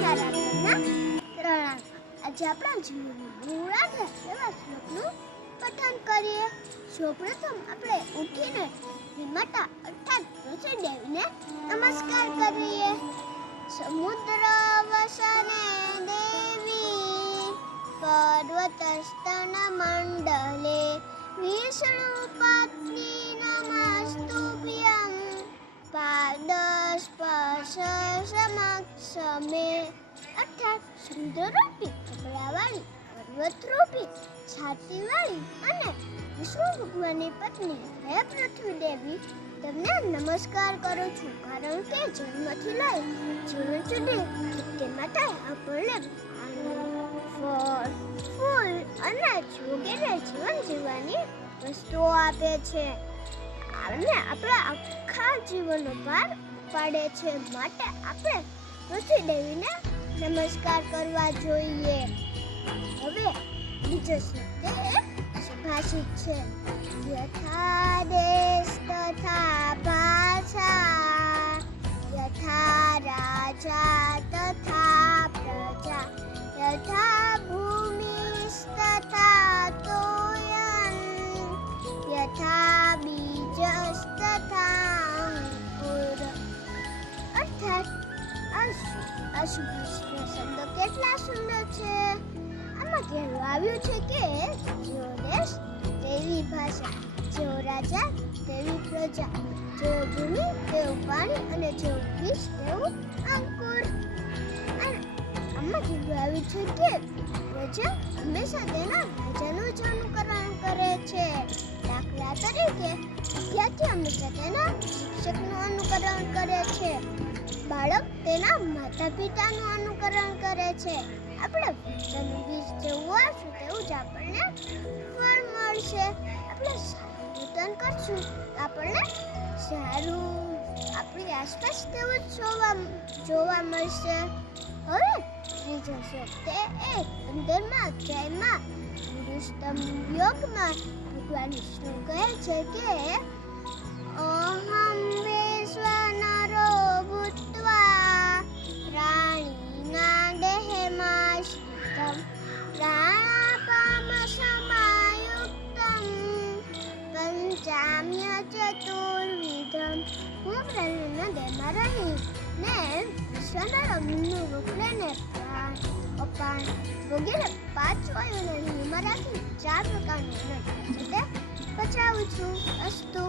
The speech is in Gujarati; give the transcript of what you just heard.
ત્યારે આપણને પ્રણામ. આજે આપણા જીવનમાં મૂળાને એવા શ્લોકનું પઠન કરીએ. સૌપ્રથમ આપણે ઉઠીને માતા અર્થાત તુલસી દેવીને નમસ્કાર કરીએ. સમુદ્ર વસને દેવી પર્વત સ્તન મંડલે વિષ્ણુ પત્ની નમસ્તુભ્યં પાદ સ્પર્શ સમક્ષમે અર્થાત સુંદરરૂપી કપડાવાળી પર્વતરૂપી છાતીવાળી અને વિષ્ણુ ભગવાનની પત્ની હે પૃથ્વી દેવી તમને નમસ્કાર કરું છું, કારણ કે જન્મથી લઈ જીવન સુધી તે માતાએ આપણને ફળ ફૂલ અનાજ વગેરે જીવન જીવવાની વસ્તુઓ આપે છે અને આપણા આખા જીવનનો પાર પાડે છે. માટે આપણે પૃથ્વી દેવીને નમસ્કાર કરવા જોઈએ. હવે બીજો શબ્દ એક સુભાષિત છે. યથા દેશ તથા ભાષા યથા રાજા તથા પ્રજા યથા ભૂમિસ્તથા તોયન યથા બીજસ્તથા અંકુર. અર્થાત આ સુભાષિતના શબ્દો કેટલા સુંદર છે. આમાં કહેવામાં આવ્યું છે કે જેવો દેશ તેવી ભાષા, જેવો રાજા તેવી પ્રજા, જેવો ભૂમિ તેવું પાણી અને જેવું બીજ તેવું અંકુર. આમાં કહેવામાં આવ્યું છે કે પ્રજા હંમેશા તેના રાજાનું જ અનુકરણ કરે છે. દાખલા તરીકે વિદ્યાર્થી હંમેશા તેના શિક્ષકનું અનુકરણ કરે છે. બાળક તેના માતા પિતાનું અનુકરણ કરે છે. આપણે વૃક્ષનું બીજ જેવું વાવશું તેવું જ આપણને ફળ મળશે. આપણે સારું વર્તન કરશું આપણને સારું આપણી આસપાસ તેવું જ જોવા મળશે. હવે ત્રીજો શબ્દ એ 15મા અધ્યાયમાં પુરુષોત્તમ યોગમાં ભગવાન વિષ્ણુ કહે છે કે અહં વૈશ્વાનરો ભૂત્વા પ્રાણીના દેહમાશ્રિતં પ્રાણાપામસમાયુક્તં પંચામ્ય ચતુર્વિધં. હું પ્રાણીના દેહમાં રહીને વિશ્વના અગ્નિનું રૂપ લઈને પ્રાણ, અપાન વગેરે 5 વાયુને હિમમાં રાખી 4 પ્રકારનું અન્ન પચાવું છું. અસ્તુ.